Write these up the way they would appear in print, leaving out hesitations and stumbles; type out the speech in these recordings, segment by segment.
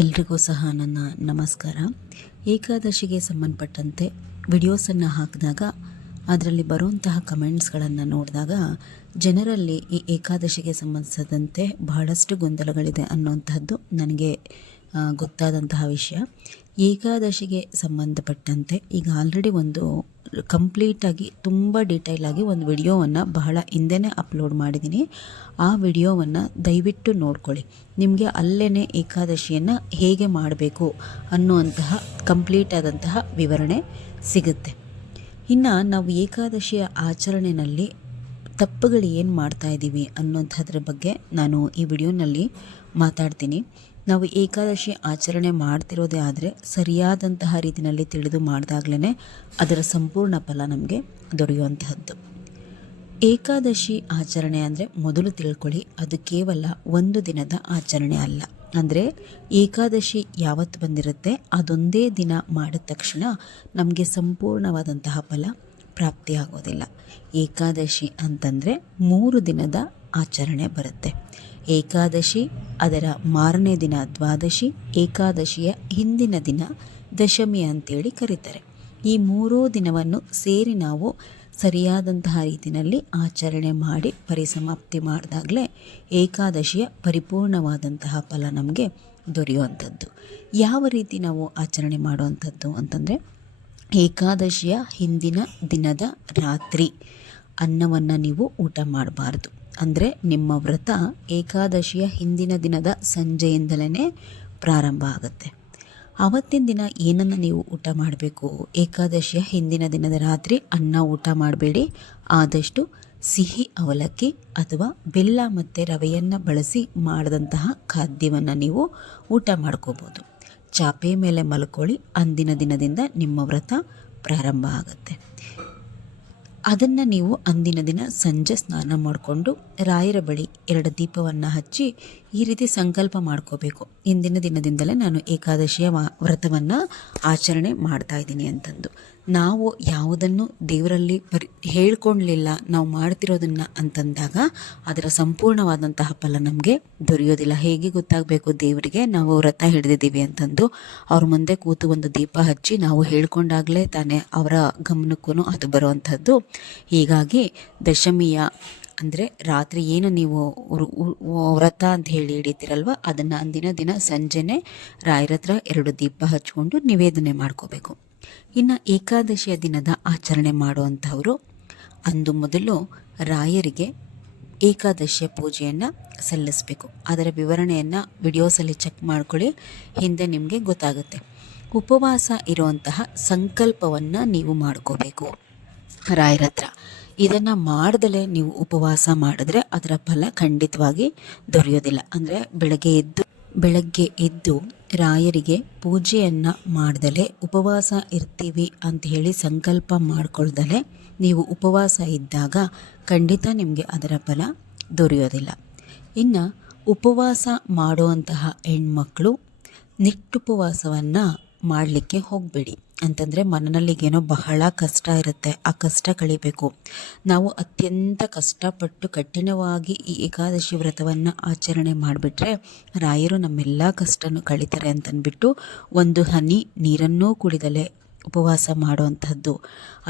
ಎಲ್ರಿಗೂ ಸಹ ನನ್ನ ನಮಸ್ಕಾರ. ಏಕಾದಶಿಗೆ ಸಂಬಂಧಪಟ್ಟಂತೆ ವಿಡಿಯೋಸನ್ನು ಹಾಕಿದಾಗ ಅದರಲ್ಲಿ ಬರುವಂತಹ ಕಮೆಂಟ್ಸ್ಗಳನ್ನು ನೋಡಿದಾಗ ಜನರಲ್ಲಿ ಈ ಏಕಾದಶಿಗೆ ಸಂಬಂಧಿಸಿದಂತೆ ಬಹಳಷ್ಟು ಗೊಂದಲಗಳಿದೆ ಅನ್ನುವಂಥದ್ದು ನನಗೆ ಗೊತ್ತಾದಂತಹ ವಿಷಯ. ಏಕಾದಶಿಗೆ ಸಂಬಂಧಪಟ್ಟಂತೆ ಈಗ ಆಲ್ರೆಡಿ ಒಂದು ಕಂಪ್ಲೀಟಾಗಿ ತುಂಬ ಡೀಟೇಲಾಗಿ ಒಂದು ವಿಡಿಯೋವನ್ನು ಬಹಳ ಹಿಂದೆನೇ ಅಪ್ಲೋಡ್ ಮಾಡಿದ್ದೀನಿ. ಆ ವಿಡಿಯೋವನ್ನು ದಯವಿಟ್ಟು ನೋಡ್ಕೊಳ್ಳಿ. ನಿಮಗೆ ಅಲ್ಲೇ ಏಕಾದಶಿಯನ್ನು ಹೇಗೆ ಮಾಡಬೇಕು ಅನ್ನುವಂತಹ ಕಂಪ್ಲೀಟ್ ಆದಂತಹ ವಿವರಣೆ ಸಿಗುತ್ತೆ. ಇನ್ನು ನಾವು ಏಕಾದಶಿಯ ಆಚರಣೆಯಲ್ಲಿ ತಪ್ಪುಗಳು ಏನು ಮಾಡ್ತಾ ಇದ್ದೀವಿ ಅನ್ನೋಂಥದ್ರ ಬಗ್ಗೆ ನಾನು ಈ ವಿಡಿಯೋನಲ್ಲಿ ಮಾತಾಡ್ತೀನಿ. ನಾವು ಏಕಾದಶಿ ಆಚರಣೆ ಮಾಡ್ತಿರೋದೇ ಆದರೆ ಸರಿಯಾದಂತಹ ರೀತಿಯಲ್ಲಿ ತಿಳಿದು ಮಾಡಿದಾಗಲೇ ಅದರ ಸಂಪೂರ್ಣ ಫಲ ನಮಗೆ ದೊರೆಯುವಂತಹದ್ದು. ಏಕಾದಶಿ ಆಚರಣೆ ಅಂದರೆ ಮೊದಲು ತಿಳ್ಕೊಳ್ಳಿ, ಅದು ಕೇವಲ ಒಂದು ದಿನದ ಆಚರಣೆ ಅಲ್ಲ. ಅಂದರೆ ಏಕಾದಶಿ ಯಾವತ್ತು ಬಂದಿರುತ್ತೆ ಅದೊಂದೇ ದಿನ ಮಾಡಿದ ತಕ್ಷಣ ನಮಗೆ ಸಂಪೂರ್ಣವಾದಂತಹ ಫಲ ಪ್ರಾಪ್ತಿಯಾಗೋದಿಲ್ಲ. ಏಕಾದಶಿ ಅಂತಂದರೆ 3 ದಿನದ ಆಚರಣೆ ಬರುತ್ತೆ. ಏಕಾದಶಿ, ಅದರ ಮಾರನೇ ದಿನ ದ್ವಾದಶಿ, ಏಕಾದಶಿಯ ಹಿಂದಿನ ದಿನ ದಶಮಿ ಅಂತೇಳಿ ಕರೀತಾರೆ. ಈ 3 ದಿನವನ್ನು ಸೇರಿ ನಾವು ಸರಿಯಾದಂತಹ ರೀತಿಯಲ್ಲಿ ಆಚರಣೆ ಮಾಡಿ ಪರಿಸಮಾಪ್ತಿ ಮಾಡಿದಾಗಲೇ ಏಕಾದಶಿಯ ಪರಿಪೂರ್ಣವಾದಂತಹ ಫಲ ನಮಗೆ ದೊರೆಯುವಂಥದ್ದು. ಯಾವ ರೀತಿ ನಾವು ಆಚರಣೆ ಮಾಡುವಂಥದ್ದು ಅಂತಂದರೆ, ಏಕಾದಶಿಯ ಹಿಂದಿನ ದಿನದ ರಾತ್ರಿ ಅನ್ನವನ್ನು ನೀವು ಊಟ ಮಾಡಬಾರ್ದು. ಅಂದರೆ ನಿಮ್ಮ ವ್ರತ ಏಕಾದಶಿಯ ಹಿಂದಿನ ದಿನದ ಸಂಜೆಯಿಂದಲೇ ಪ್ರಾರಂಭ ಆಗುತ್ತೆ. ಆವತ್ತಿನ ದಿನ ಏನನ್ನು ನೀವು ಊಟ ಮಾಡಬೇಕು? ಏಕಾದಶಿಯ ಹಿಂದಿನ ದಿನದ ರಾತ್ರಿ ಅನ್ನ ಊಟ ಮಾಡಬೇಡಿ. ಆದಷ್ಟು ಸಿಹಿ ಅವಲಕ್ಕಿ ಅಥವಾ ಬೆಲ್ಲ ಮತ್ತು ರವೆಯನ್ನು ಬಳಸಿ ಮಾಡಿದಂತಹ ಖಾದ್ಯವನ್ನು ನೀವು ಊಟ ಮಾಡ್ಕೋಬೋದು. ಚಾಪೆ ಮೇಲೆ ಮಲ್ಕೊಳ್ಳಿ. ಅಂದಿನ ದಿನದಿಂದ ನಿಮ್ಮ ವ್ರತ ಪ್ರಾರಂಭ ಆಗುತ್ತೆ. ಅದನ್ನು ನೀವು ಅಂದಿನ ದಿನ ಸಂಜೆ ಸ್ನಾನ ಮಾಡಿಕೊಂಡು ರಾಯರ ಬಳಿ 2 ದೀಪವನ್ನು ಹಚ್ಚಿ ಈ ರೀತಿ ಸಂಕಲ್ಪ ಮಾಡ್ಕೋಬೇಕು, ಇಂದಿನ ದಿನದಿಂದಲೇ ನಾನು ಏಕಾದಶಿಯ ವ್ರತವನ್ನು ಆಚರಣೆ ಮಾಡ್ತಾ ಇದ್ದೀನಿ ಅಂತಂದು. ನಾವು ಯಾವುದನ್ನು ದೇವರಲ್ಲಿ ಹೇಳ್ಕೊಳ್ಳಲಿಲ್ಲ, ನಾವು ಮಾಡ್ತಿರೋದನ್ನು ಅಂತಂದಾಗ ಅದರ ಸಂಪೂರ್ಣವಾದಂತಹ ಫಲ ನಮಗೆ ದೊರೆಯೋದಿಲ್ಲ. ಹೇಗೆ ಗೊತ್ತಾಗಬೇಕು ದೇವರಿಗೆ ನಾವು ವ್ರತ ಹಿಡಿದಿದ್ದೀವಿ ಅಂತಂದು? ಅವ್ರ ಮುಂದೆ ಕೂತು ಒಂದು ದೀಪ ಹಚ್ಚಿ ನಾವು ಹೇಳ್ಕೊಂಡಾಗಲೇ ತಾನೇ ಅವರ ಗಮನಕ್ಕೂ ಅದು ಬರುವಂಥದ್ದು. ಹೀಗಾಗಿ ದಶಮಿಯ ಅಂದರೆ ರಾತ್ರಿ ಏನು ನೀವು ವ್ರತ ಅಂತ ಹೇಳಿ ಹಿಡಿತೀರಲ್ವ, ಅದನ್ನು ಅಂದಿನ ದಿನ ಸಂಜೆನೇ ರಾಯರ ಹತ್ರ 2 ದೀಪ ಹಚ್ಕೊಂಡು ನಿವೇದನೆ ಮಾಡ್ಕೋಬೇಕು. ಇನ್ನು ಏಕಾದಶಿಯ ದಿನದ ಆಚರಣೆ ಮಾಡುವಂಥವರು ಅಂದು ಮೊದಲು ರಾಯರಿಗೆ ಏಕಾದಶಿಯ ಪೂಜೆಯನ್ನು ಸಲ್ಲಿಸಬೇಕು. ಅದರ ವಿವರಣೆಯನ್ನು ವಿಡಿಯೋಸಲ್ಲಿ ಚೆಕ್ ಮಾಡ್ಕೊಳ್ಳಿ, ಹಿಂದೆ ನಿಮಗೆ ಗೊತ್ತಾಗುತ್ತೆ. ಉಪವಾಸ ಇರುವಂತಹ ಸಂಕಲ್ಪವನ್ನು ನೀವು ಮಾಡ್ಕೋಬೇಕು ರಾಯರ ಹತ್ರ. ಇದನ್ನು ಮಾಡ್ದಲೇ ನೀವು ಉಪವಾಸ ಮಾಡಿದ್ರೆ ಅದರ ಫಲ ಖಂಡಿತವಾಗಿ ದೊರೆಯೋದಿಲ್ಲ. ಅಂದರೆ ಬೆಳಗ್ಗೆ ಎದ್ದು ರಾಯರಿಗೆ ಪೂಜೆಯನ್ನು ಮಾಡ್ದಲೇ ಉಪವಾಸ ಇರ್ತೀವಿ ಅಂತ ಹೇಳಿ ಸಂಕಲ್ಪ ಮಾಡ್ಕೊಳ್ದಲೇ ನೀವು ಉಪವಾಸ ಇದ್ದಾಗ ಖಂಡಿತ ನಿಮಗೆ ಅದರ ಫಲ ದೊರೆಯೋದಿಲ್ಲ. ಇನ್ನು ಉಪವಾಸ ಮಾಡುವಂತಹ ಹೆಣ್ಮಕ್ಳು ನಿಟ್ಟುಪವಾಸವನ್ನು ಮಾಡಲಿಕ್ಕೆ ಹೋಗಬೇಡಿ. ಅಂತಂದರೆ ಮನನಲ್ಲಿಗೇನೋ ಬಹಳ ಕಷ್ಟ ಇರುತ್ತೆ, ಆ ಕಷ್ಟ ಕಳಿಬೇಕು. ನಾವು ಅತ್ಯಂತ ಕಷ್ಟಪಟ್ಟು ಕಠಿಣವಾಗಿ ಈ ಏಕಾದಶಿ ವ್ರತವನ್ನು ಆಚರಣೆ ಮಾಡಿಬಿಟ್ರೆ ರಾಯರು ನಮ್ಮೆಲ್ಲ ಕಷ್ಟನೂ ಕಳೀತಾರೆ ಅಂತಂದ್ಬಿಟ್ಟು ಒಂದು ಹನಿ ನೀರನ್ನೂ ಕುಡಿದಲೇ ಉಪವಾಸ ಮಾಡುವಂತಹದ್ದು,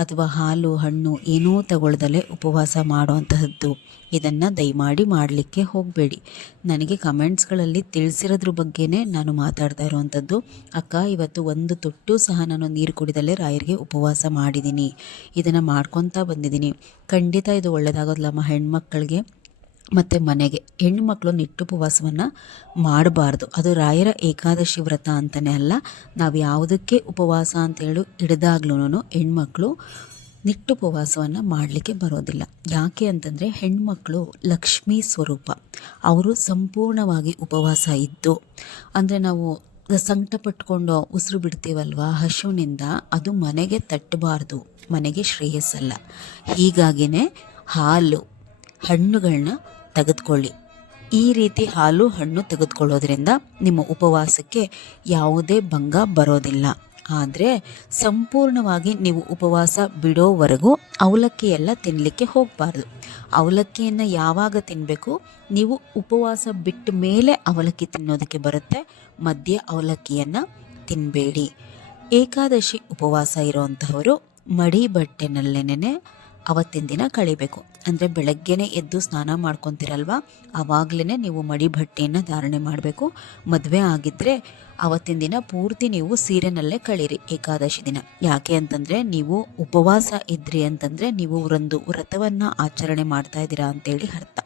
ಅಥವಾ ಹಾಲು ಹಣ್ಣು ಏನೂ ತಗೊಳ್ದಲೇ ಉಪವಾಸ ಮಾಡುವಂತಹದ್ದು, ಇದನ್ನು ದಯಮಾಡಿ ಮಾಡಲಿಕ್ಕೆ ಹೋಗಬೇಡಿ. ನನಗೆ ಕಮೆಂಟ್ಸ್ಗಳಲ್ಲಿ ತಿಳಿಸಿರೋದ್ರ ಬಗ್ಗೆನೇ ನಾನು ಮಾತಾಡ್ತಾ ಇರುವಂಥದ್ದು. ಅಕ್ಕ, ಇವತ್ತು ಒಂದು ತೊಟ್ಟು ಸಹ ನಾನು ನೀರು ಕುಡಿದಲೇ ರಾಯರಿಗೆ ಉಪವಾಸ ಮಾಡಿದ್ದೀನಿ, ಇದನ್ನು ಮಾಡ್ಕೊತಾ ಬಂದಿದ್ದೀನಿ. ಖಂಡಿತ ಇದು ಒಳ್ಳೆಯದಾಗೋದಿಲ್ಲಮ್ಮ ಹೆಣ್ಮಕ್ಳಿಗೆ ಮತ್ತು ಮನೆಗೆ. ಹೆಣ್ಣುಮಕ್ಕಳು ನಿಟ್ಟುಪವಾಸವನ್ನು ಮಾಡಬಾರ್ದು. ಅದು ರಾಯರ ಏಕಾದಶಿ ವ್ರತ ಅಂತಲೇ ಅಲ್ಲ, ನಾವು ಯಾವುದಕ್ಕೆ ಉಪವಾಸ ಅಂತೇಳಿ ಹಿಡಿದಾಗ್ಲೂ ಹೆಣ್ಮಕ್ಳು ನಿಟ್ಟುಪವಾಸವನ್ನು ಮಾಡಲಿಕ್ಕೆ ಬರೋದಿಲ್ಲ. ಯಾಕೆ ಅಂತಂದರೆ ಹೆಣ್ಮಕ್ಳು ಲಕ್ಷ್ಮೀ ಸ್ವರೂಪ. ಅವರು ಸಂಪೂರ್ಣವಾಗಿ ಉಪವಾಸ ಇದ್ದು, ಅಂದರೆ ನಾವು ಸಂಕಟ ಪಟ್ಕೊಂಡು ಉಸಿರು ಬಿಡ್ತೀವಲ್ವ ಹಸುವಿನಿಂದ, ಅದು ಮನೆಗೆ ತಟ್ಟಬಾರ್ದು, ಮನೆಗೆ ಶ್ರೇಯಸ್ಸಲ್ಲ. ಹೀಗಾಗಿಯೇ ಹಾಲು ಹಣ್ಣುಗಳನ್ನ ತೆಗೆದುಕೊಳ್ಳಿ. ಈ ರೀತಿ ಹಾಲು ಹಣ್ಣು ತೆಗೆದುಕೊಳ್ಳೋದ್ರಿಂದ ನಿಮ್ಮ ಉಪವಾಸಕ್ಕೆ ಯಾವುದೇ ಭಂಗ ಬರೋದಿಲ್ಲ. ಆದರೆ ಸಂಪೂರ್ಣವಾಗಿ ನೀವು ಉಪವಾಸ ಬಿಡೋವರೆಗೂ ಅವಲಕ್ಕಿ ಎಲ್ಲ ತಿನ್ನಲಿಕ್ಕೆ ಹೋಗಬಾರ್ದು. ಅವಲಕ್ಕಿಯನ್ನು ಯಾವಾಗ ತಿನ್ನಬೇಕು, ನೀವು ಉಪವಾಸ ಬಿಟ್ಟ ಮೇಲೆ ಅವಲಕ್ಕಿ ತಿನ್ನೋದಕ್ಕೆ ಬರುತ್ತೆ. ಮಧ್ಯೆ ಅವಲಕ್ಕಿಯನ್ನು ತಿನ್ನಬೇಡಿ. ಏಕಾದಶಿ ಉಪವಾಸ ಇರೋವಂತಹವರು ಮಡಿ ಬಟ್ಟೆನಲ್ಲೇನೆ ಅವತ್ತಿನ ದಿನ ಕಳಿಬೇಕು. ಅಂದರೆ ಬೆಳಗ್ಗೆನೇ ಎದ್ದು ಸ್ನಾನ ಮಾಡ್ಕೊತಿರಲ್ವ, ಆವಾಗಲೇ ನೀವು ಮಡಿ ಬಟ್ಟೆಯನ್ನು ಧಾರಣೆ ಮಾಡಬೇಕು. ಮದುವೆ ಆಗಿದ್ದರೆ ಅವತ್ತಿನ ದಿನ ಪೂರ್ತಿ ನೀವು ಸೀರೆನಲ್ಲೇ ಕಳೀರಿ ಏಕಾದಶಿ ದಿನ. ಯಾಕೆ ಅಂತಂದರೆ ನೀವು ಉಪವಾಸ ಇದ್ರಿ ಅಂತಂದರೆ ನೀವು ಒಂದು ವ್ರತವನ್ನು ಆಚರಣೆ ಮಾಡ್ತಾ ಇದ್ದೀರಾ ಅಂತೇಳಿ ಅರ್ಥ.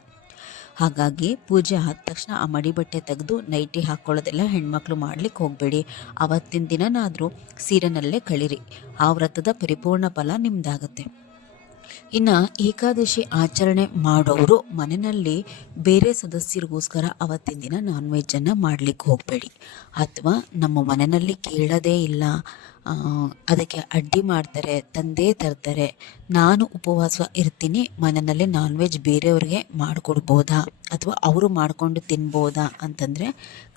ಹಾಗಾಗಿ ಪೂಜೆ ಆದ ತಕ್ಷಣ ಆ ಮಡಿ ಬಟ್ಟೆ ತೆಗೆದು ನೈಟಿ ಹಾಕ್ಕೊಳ್ಳೋದೆಲ್ಲ ಹೆಣ್ಮಕ್ಳು ಮಾಡ್ಲಿಕ್ಕೆ ಹೋಗಬೇಡಿ. ಅವತ್ತಿನ ದಿನನಾದರೂ ಸೀರೆನಲ್ಲೇ ಕಳೀರಿ. ಆ ವ್ರತದ ಪರಿಪೂರ್ಣ ಫಲ ನಿಮ್ಮದಾಗತ್ತೆ. ಇನ್ನು ಏಕಾದಶಿ ಆಚರಣೆ ಮಾಡೋರು ಮನೆಯಲ್ಲಿ ಬೇರೆ ಸದಸ್ಯರಿಗೋಸ್ಕರ ಅವತ್ತಿನ ದಿನ ನಾನ್ ವೆಜ್ಜನ್ನು ಮಾಡಲಿಕ್ಕೆ ಹೋಗಬೇಡಿ. ಅಥವಾ ನಮ್ಮ ಮನೆಯಲ್ಲಿ ಕೇಳೋದೇ ಇಲ್ಲ, ಅದಕ್ಕೆ ಅಡ್ಡಿ ಮಾಡ್ತಾರೆ, ತಂದೇ ತರ್ತಾರೆ, ನಾನು ಉಪವಾಸ ಇರ್ತೀನಿ, ಮನೆಯಲ್ಲಿ ನಾನ್ ವೆಜ್ ಬೇರೆಯವ್ರಿಗೆ ಮಾಡಿಕೊಡ್ಬೋದಾ ಅಥವಾ ಅವರು ಮಾಡಿಕೊಂಡು ತಿನ್ಬೋದಾ ಅಂತಂದರೆ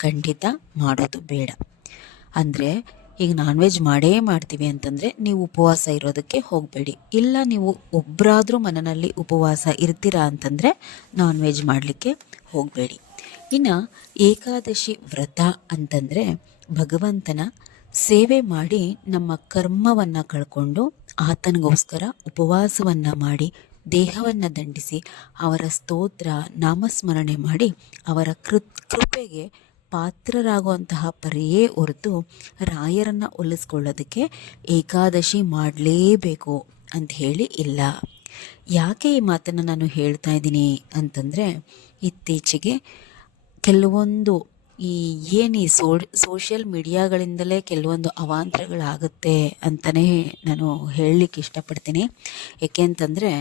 ಖಂಡಿತ ಮಾಡೋದು ಬೇಡ. ಅಂದರೆ ಈಗ ನಾನ್ ವೆಜ್ ಮಾಡೇ ಮಾಡ್ತೀವಿ ಅಂತಂದರೆ ನೀವು ಉಪವಾಸ ಇರೋದಕ್ಕೆ ಹೋಗಬೇಡಿ. ಇಲ್ಲ ನೀವು ಒಬ್ಬರಾದರೂ ಮನೆಯಲ್ಲಿ ಉಪವಾಸ ಇರ್ತೀರಾ ಅಂತಂದರೆ ನಾನ್ ವೆಜ್ ಮಾಡಲಿಕ್ಕೆ ಹೋಗಬೇಡಿ. ಇನ್ನು ಏಕಾದಶಿ ವ್ರತ ಅಂತಂದರೆ ಭಗವಂತನ ಸೇವೆ ಮಾಡಿ ನಮ್ಮ ಕರ್ಮವನ್ನು ಕಳ್ಕೊಂಡು ಆತನಿಗೋಸ್ಕರ ಉಪವಾಸವನ್ನು ಮಾಡಿ ದೇಹವನ್ನು ದಂಡಿಸಿ ಅವರ ಸ್ತೋತ್ರ ನಾಮಸ್ಮರಣೆ ಮಾಡಿ ಅವರ ಕೃಪೆಗೆ ಪಾತ್ರರಾಗುವಂತಹ ಪರಿಯೇ ಹೊರತು ರಾಯರನ್ನು ಒಲಿಸ್ಕೊಳ್ಳೋದಕ್ಕೆ ಏಕಾದಶಿ ಮಾಡಲೇಬೇಕು ಅಂತ ಹೇಳಿ ಇಲ್ಲ. ಯಾಕೆ ಈ ಮಾತನ್ನು ನಾನು ಹೇಳ್ತಾ ಇದ್ದೀನಿ ಅಂತಂದರೆ, ಇತ್ತೀಚೆಗೆ ಕೆಲವೊಂದು ಈ ಸೋಷಿಯಲ್ ಮೀಡಿಯಾಗಳಿಂದಲೇ ಕೆಲವೊಂದು ಅವಾಂತರಗಳಾಗುತ್ತೆ ಅಂತಲೇ ನಾನು ಹೇಳಲಿಕ್ಕೆ ಇಷ್ಟಪಡ್ತೀನಿ. ಏಕೆ ಅಂತಂದರೆ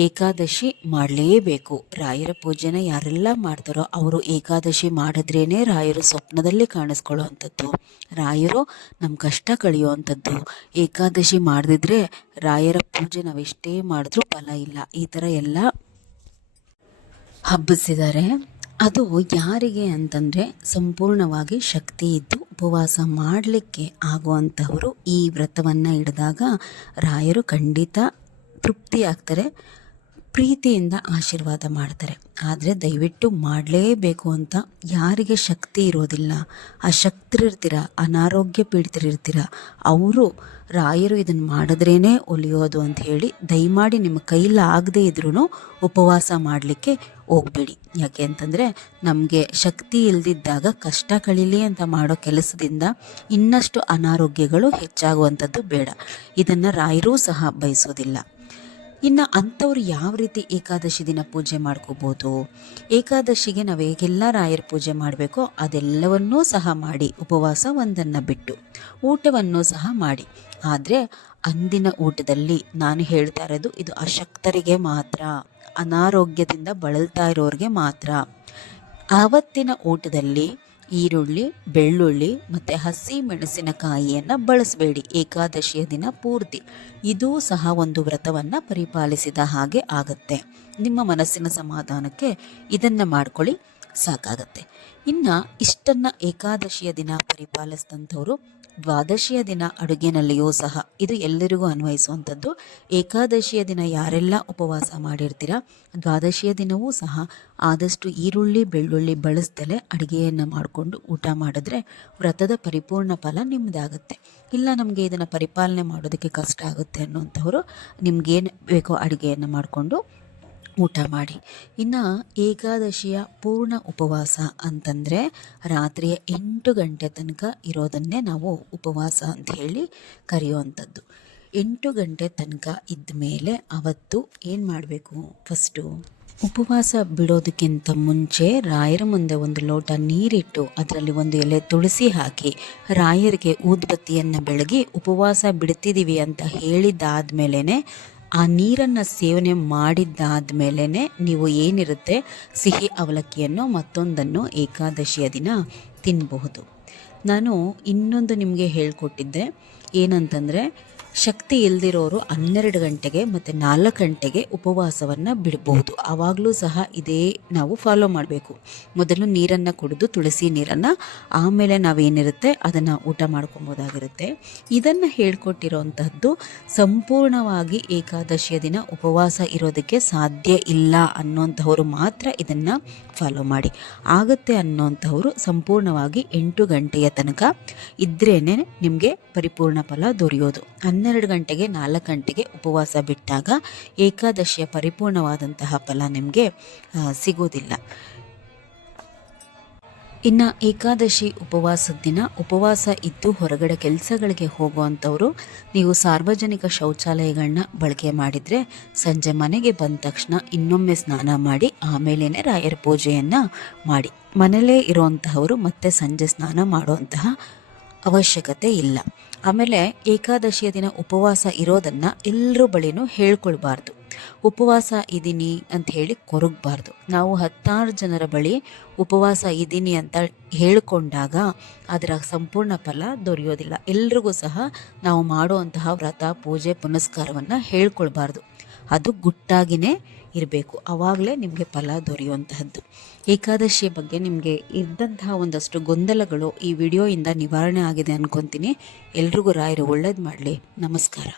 ಏಕಾದಶಿ ಮಾಡಲೇಬೇಕು. ರಾಯರ ಪೂಜೆನ ಯಾರೆಲ್ಲ ಮಾಡ್ತಾರೋ ಅವರು ಏಕಾದಶಿ ಮಾಡಿದ್ರೇ ರಾಯರು ಸ್ವಪ್ನದಲ್ಲಿ ಕಾಣಿಸ್ಕೊಳ್ಳೋ ಅಂಥದ್ದು, ರಾಯರು ನಮ್ಮ ಕಷ್ಟ ಕಳೆಯುವಂಥದ್ದು. ಏಕಾದಶಿ ಮಾಡದಿದ್ರೆ ರಾಯರ ಪೂಜೆ ನಾವೆಷ್ಟೇ ಮಾಡಿದ್ರೂ ಫಲ ಇಲ್ಲ, ಈ ಥರ ಎಲ್ಲ ಹಬ್ಬಿಸಿದ್ದಾರೆ. ಅದು ಯಾರಿಗೆ ಅಂತಂದರೆ ಸಂಪೂರ್ಣವಾಗಿ ಶಕ್ತಿ ಇದ್ದು ಉಪವಾಸ ಮಾಡಲಿಕ್ಕೆ ಆಗುವಂಥವರು ಈ ವ್ರತವನ್ನು ಹಿಡಿದಾಗ ರಾಯರು ಖಂಡಿತ ತೃಪ್ತಿ ಆಗ್ತಾರೆ, ಪ್ರೀತಿಯಿಂದ ಆಶೀರ್ವಾದ ಮಾಡ್ತಾರೆ. ಆದರೆ ದಯವಿಟ್ಟು ಮಾಡಲೇಬೇಕು ಅಂತ ಯಾರಿಗೆ ಶಕ್ತಿ ಇರೋದಿಲ್ಲ, ಅಶಕ್ತರಿರ್ತೀರ, ಅನಾರೋಗ್ಯ ಪೀಡಿತರಿರ್ತೀರ, ಅವರು ರಾಯರು ಇದನ್ನು ಮಾಡಿದ್ರೇ ಒಲಿಯೋದು ಅಂತ ಹೇಳಿ ದಯಮಾಡಿ ನಿಮ್ಮ ಕೈಲಾಗದೇ ಇದ್ರೂ ಉಪವಾಸ ಮಾಡಲಿಕ್ಕೆ ಹೋಗಬೇಡಿ. ಯಾಕೆ ಅಂತಂದರೆ ನಮಗೆ ಶಕ್ತಿ ಇಲ್ಲದಿದ್ದಾಗ ಕಷ್ಟ ಕಳೀಲಿ ಅಂತ ಮಾಡೋ ಕೆಲಸದಿಂದ ಇನ್ನಷ್ಟು ಅನಾರೋಗ್ಯಗಳು ಹೆಚ್ಚಾಗುವಂಥದ್ದು ಬೇಡ. ಇದನ್ನು ರಾಯರೂ ಸಹ ಬಯಸೋದಿಲ್ಲ. ಇನ್ನು ಅಂಥವ್ರು ಯಾವ ರೀತಿ ಏಕಾದಶಿ ದಿನ ಪೂಜೆ ಮಾಡ್ಕೋಬೋದು? ಏಕಾದಶಿಗೆ ನಾವು ಹೇಗೆಲ್ಲ ರಾಯರ ಪೂಜೆ ಮಾಡಬೇಕೋ ಅದೆಲ್ಲವನ್ನೂ ಸಹ ಮಾಡಿ, ಉಪವಾಸ ಒಂದನ್ನು ಬಿಟ್ಟು ಊಟವನ್ನು ಸಹ ಮಾಡಿ. ಆದರೆ ಅಂದಿನ ಊಟದಲ್ಲಿ ನಾನು ಹೇಳ್ತಾ ಇರೋದು ಇದು ಅಶಕ್ತರಿಗೆ ಮಾತ್ರ, ಅನಾರೋಗ್ಯದಿಂದ ಬಳಲ್ತಾ ಇರೋರಿಗೆ ಮಾತ್ರ. ಆವತ್ತಿನ ಊಟದಲ್ಲಿ ಈರುಳ್ಳಿ, ಬೆಳ್ಳುಳ್ಳಿ ಮತ್ತು ಹಸಿ ಮೆಣಸಿನಕಾಯಿಯನ್ನು ಬಳಸಬೇಡಿ ಏಕಾದಶಿಯ ದಿನ ಪೂರ್ತಿ. ಇದೂ ಸಹ ಒಂದು ವ್ರತವನ್ನು ಪರಿಪಾಲಿಸಿದ ಹಾಗೆ ಆಗುತ್ತೆ. ನಿಮ್ಮ ಮನಸ್ಸಿನ ಸಮಾಧಾನಕ್ಕೆ ಇದನ್ನು ಮಾಡ್ಕೊಳ್ಳಿ, ಸಾಕಾಗತ್ತೆ. ಇನ್ನು ಇಷ್ಟನ್ನು ಏಕಾದಶಿಯ ದಿನ ಪರಿಪಾಲಿಸಿದಂಥವರು ದ್ವಾದಶಿಯ ದಿನ ಅಡುಗೆನಲ್ಲಿಯೂ ಸಹ ಇದು ಎಲ್ಲರಿಗೂ ಅನ್ವಯಿಸುವಂಥದ್ದು. ಏಕಾದಶಿಯ ದಿನ ಯಾರೆಲ್ಲ ಉಪವಾಸ ಮಾಡಿರ್ತೀರ ದ್ವಾದಶಿಯ ದಿನವೂ ಸಹ ಆದಷ್ಟು ಈರುಳ್ಳಿ ಬೆಳ್ಳುಳ್ಳಿ ಬಳಸ್ದಲೇ ಅಡುಗೆಯನ್ನು ಮಾಡಿಕೊಂಡು ಊಟ ಮಾಡಿದ್ರೆ ವ್ರತದ ಪರಿಪೂರ್ಣ ಫಲ ನಿಮ್ಮದಾಗುತ್ತೆ. ಇಲ್ಲ ನಮಗೆ ಇದನ್ನು ಪರಿಪಾಲನೆ ಮಾಡೋದಕ್ಕೆ ಕಷ್ಟ ಆಗುತ್ತೆ ಅನ್ನುವಂಥವರು ನಿಮಗೇನು ಬೇಕೋ ಅಡುಗೆಯನ್ನು ಮಾಡಿಕೊಂಡು ಊಟ ಮಾಡಿ. ಇನ್ನು ಏಕಾದಶಿಯ ಪೂರ್ಣ ಉಪವಾಸ ಅಂತಂದರೆ ರಾತ್ರಿಯ 8 ಗಂಟೆ ತನಕ ಇರೋದನ್ನೇ ನಾವು ಉಪವಾಸ ಅಂತ ಹೇಳಿ ಕರೆಯುವಂಥದ್ದು. 8 ಗಂಟೆ ತನಕ ಇದ್ದ ಮೇಲೆ ಅವತ್ತು ಏನು ಮಾಡಬೇಕು? ಫಸ್ಟು ಉಪವಾಸ ಬಿಡೋದಕ್ಕಿಂತ ಮುಂಚೆ ರಾಯರ ಮುಂದೆ ಒಂದು ಲೋಟ ನೀರಿಟ್ಟು ಅದರಲ್ಲಿ ಒಂದು ಎಲೆ ತುಳಸಿ ಹಾಕಿ ರಾಯರಿಗೆ ಊದುಬತ್ತಿಯನ್ನು ಬೆಳಗಿ ಉಪವಾಸ ಬಿಡ್ತಿದ್ದೀವಿ ಅಂತ ಹೇಳಿದ್ದಾದ್ಮೇಲೆ ಆ ನೀರನ್ನು ಸೇವನೆ ಮಾಡಿದ್ದಾದ ಮೇಲೇ ನೀವು ಏನಿರುತ್ತೆ ಸಿಹಿ ಅವಲಕ್ಕಿಯನ್ನು ಮತ್ತೊಂದನ್ನು ಏಕಾದಶಿಯ ದಿನ ತಿನ್ನಬಹುದು. ನಾನು ಇನ್ನೊಂದು ನಿಮಗೆ ಹೇಳಿಕೊಟ್ಟಿದ್ದೆ ಏನಂತಂದರೆ ಶಕ್ತಿ ಇಲ್ದಿರೋರು 12 ಗಂಟೆಗೆ ಮತ್ತು 4 ಗಂಟೆಗೆ ಉಪವಾಸವನ್ನು ಬಿಡಬಹುದು. ಆವಾಗಲೂ ಸಹ ಇದೇ ನಾವು ಫಾಲೋ ಮಾಡಬೇಕು. ಮೊದಲು ನೀರನ್ನು ಕುಡಿದು ತುಳಸಿ ನೀರನ್ನು, ಆಮೇಲೆ ನಾವೇನಿರುತ್ತೆ ಅದನ್ನು ಊಟ ಮಾಡ್ಕೊಬೋದಾಗಿರುತ್ತೆ. ಇದನ್ನು ಹೇಳ್ಕೊಟ್ಟಿರೋಂಥದ್ದು ಸಂಪೂರ್ಣವಾಗಿ ಏಕಾದಶಿಯ ದಿನ ಉಪವಾಸ ಇರೋದಕ್ಕೆ ಸಾಧ್ಯ ಇಲ್ಲ ಅನ್ನೋಂಥವ್ರು ಮಾತ್ರ ಇದನ್ನು ಫಾಲೋ ಮಾಡಿ. ಆಗುತ್ತೆ ಅನ್ನೋಂಥವ್ರು ಸಂಪೂರ್ಣವಾಗಿ 8 ಗಂಟೆಯ ತನಕ ಇದ್ರೇ ನಿಮಗೆ ಪರಿಪೂರ್ಣ ಫಲ ದೊರೆಯೋದು. 12 ಗಂಟೆಗೆ 4 ಗಂಟೆಗೆ ಉಪವಾಸ ಬಿಟ್ಟಾಗ ಏಕಾದಶಿಯ ಪರಿಪೂರ್ಣವಾದಂತಹ ಫಲ ನಿಮಗೆ ಸಿಗೋದಿಲ್ಲ. ಇನ್ನು ಏಕಾದಶಿ ಉಪವಾಸದ ದಿನ ಉಪವಾಸ ಇದ್ದು ಹೊರಗಡೆ ಕೆಲಸಗಳಿಗೆ ಹೋಗುವಂಥವ್ರು ನೀವು ಸಾರ್ವಜನಿಕ ಶೌಚಾಲಯಗಳನ್ನ ಬಳಕೆ ಮಾಡಿದರೆ ಸಂಜೆ ಮನೆಗೆ ಬಂದ ತಕ್ಷಣ ಇನ್ನೊಮ್ಮೆ ಸ್ನಾನ ಮಾಡಿ ಆಮೇಲೆ ರಾಯರ ಪೂಜೆಯನ್ನು ಮಾಡಿ. ಮನೆಯಲ್ಲೇ ಇರುವಂತಹವರು ಮತ್ತೆ ಸಂಜೆ ಸ್ನಾನ ಮಾಡುವಂತಹ ಅವಶ್ಯಕತೆ ಇಲ್ಲ. ಆಮೇಲೆ ಏಕಾದಶಿಯ ದಿನ ಉಪವಾಸ ಇರೋದನ್ನು ಎಲ್ಲರ ಬಳಿನೂ ಹೇಳ್ಕೊಳ್ಬಾರ್ದು. ಉಪವಾಸ ಇದ್ದೀನಿ ಅಂತ ಹೇಳಿ ಕೊರಗಬಾರ್ದು. ನಾವು 16 ಜನರ ಬಳಿ ಉಪವಾಸ ಇದ್ದೀನಿ ಅಂತ ಹೇಳಿಕೊಂಡಾಗ ಅದರ ಸಂಪೂರ್ಣ ಫಲ ದೊರೆಯೋದಿಲ್ಲ. ಎಲ್ರಿಗೂ ಸಹ ನಾವು ಮಾಡುವಂತಹ ವ್ರತ ಪೂಜೆ ಪುನಸ್ಕಾರವನ್ನು ಹೇಳ್ಕೊಳ್ಬಾರ್ದು. ಅದು ಗುಟ್ಟಾಗಿಯೇ ಇರಬೇಕು. ಆವಾಗಲೇ ನಿಮಗೆ ಫಲ ದೊರೆಯುವಂತಹದ್ದು. ಏಕಾದಶಿಯ ಬಗ್ಗೆ ನಿಮಗೆ ಇದ್ದಂತಹ ಒಂದಷ್ಟು ಗೊಂದಲಗಳು ಈ ವಿಡಿಯೋಯಿಂದ ನಿವಾರಣೆ ಆಗಿದೆ ಅನ್ಕೊತೀನಿ. ಎಲ್ರಿಗೂ ರಾಯರು ಒಳ್ಳೇದು ಮಾಡಲಿ. ನಮಸ್ಕಾರ.